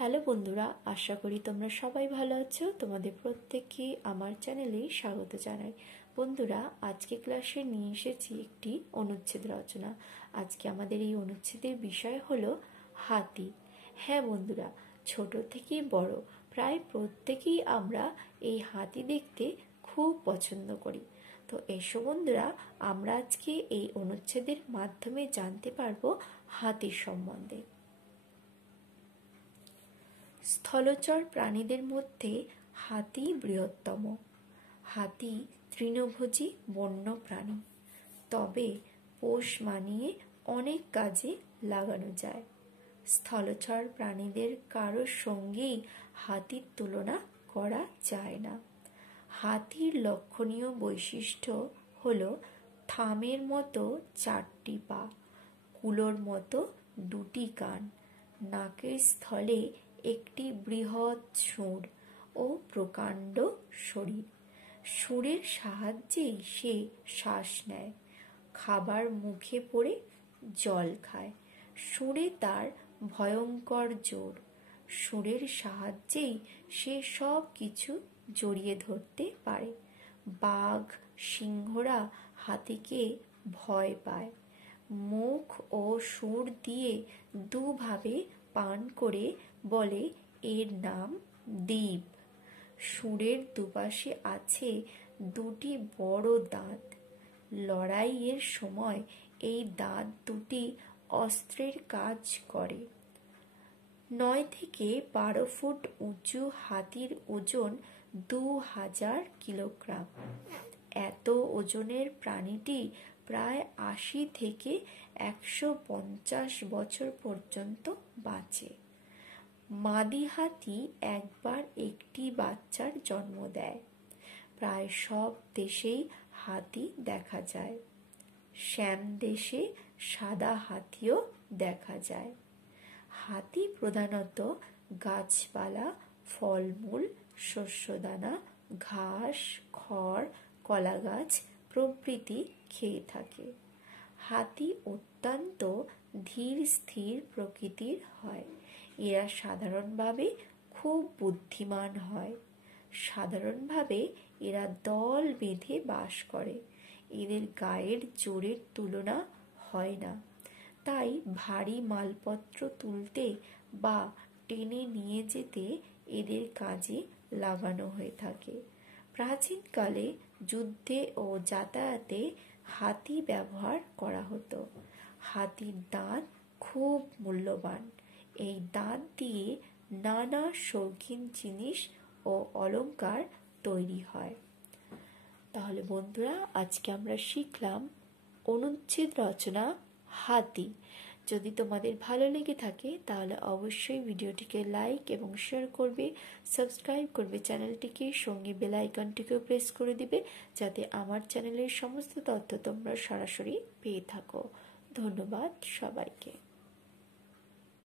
Hello বন্ধুরা, আশা করি তোমরা সবাই ভালো আছো। তোমাদের প্রত্যেককে আমার চ্যানেলে স্বাগত জানাই। বন্ধুরা, আজকে ক্লাসে নিয়ে এসেছি একটি অনুচ্ছেদ রচনা। আজকে আমাদের এই অনুচ্ছেদের বিষয় হলো হাতি। হ্যাঁ বন্ধুরা, ছোট থেকে বড় প্রায় প্রত্যেকেই আমরা এই হাতি দেখতে খুব পছন্দ করি। তো এসো বন্ধুরা, আমরা আজকে এই অনুচ্ছেদের মাধ্যমে জানতে পারবো হাতির সম্বন্ধে। স্থলচর প্রাণীদের মধ্যে হাতি বৃহত্তম। হাতি তৃণভোজী বন্য প্রাণী, তবে পোষ মানিয়ে অনেক কাজে লাগানো যায়। স্থলচর প্রাণীদের কারোর সঙ্গেই হাতির তুলনা করা যায় না। হাতির লক্ষণীয় বৈশিষ্ট্য হলো থামের মতো 4টি পা, কুলোর মতো 2টি কান, নাকের স্থলে একটি বৃহৎ সুর ও প্রকাণ্ড শরীর। সুরের সাহায্যেই সে শ্বাস নেয়, খাবার মুখে পড়ে জল খায়। সুরে তার ভয়ঙ্কর জোর। সুরের সাহায্যেই সে সব কিছু জড়িয়ে ধরতে পারে। বাঘ, সিংহরা হাতিকে ভয় পায়। মুখ ও সুর দিয়ে দুভাবে পান করে বলে এর নাম দ্বীপ। সুরের দুপাশে আছে 2টি বড় দাঁত। লড়াইয়ের সময় এই দাঁত দুটি অস্ত্রের কাজ করে। 9 থেকে 12 ফুট উঁচু হাতির ওজন 2000 কিলোগ্রাম। এত ওজনের প্রাণীটি প্রায় 80 থেকে 150 বছর পর্যন্ত বাঁচে। মাদি হাতি একবার একটি বাচ্চার জন্ম দেয়। প্রায় সব দেশেই হাতি দেখা যায়। শ্যাম দেশে সাদা হাতিও দেখা যায়। হাতি প্রধানত গাছপালা, ফলমূল, শস্যদানা, ঘাস, খড়, কলাগাছ প্রভৃতি খেয়ে থাকে। হাতি অত্যন্ত ধীর স্থির প্রকৃতির হয়। এরা সাধারণভাবে খুব বুদ্ধিমান হয়। সাধারণভাবে এরা দল বেঁধে বাস করে। এদের গায়ের জোরের তুলনা হয় না, তাই ভারী মালপত্র তুলতে বা টেনে নিয়ে যেতে এদের কাজে লাগানো হয়ে থাকে। প্রাচীনকালে যুদ্ধে ও যাতায়াতে হাতি ব্যবহার করা হতো। হাতির দাঁত খুব মূল্যবান। এই দাঁত দিয়ে নানা শৌখিন জিনিস ও অলংকার তৈরি হয়। তাহলে বন্ধুরা, আজকে আমরা শিখলাম অনুচ্ছেদ রচনা হাতি। যদি তোমাদের ভালো লেগে থাকে তাহলে অবশ্যই ভিডিওটিকে লাইক এবং শেয়ার করবে, সাবস্ক্রাইব করবে চ্যানেলটিকে, সঙ্গে বেল আইকনটিকেও প্রেস করে দিবে, যাতে আমার চ্যানেলের সমস্ত তথ্য তোমরা সরাসরি পেয়ে থাকো। ধন্যবাদ সবাইকে।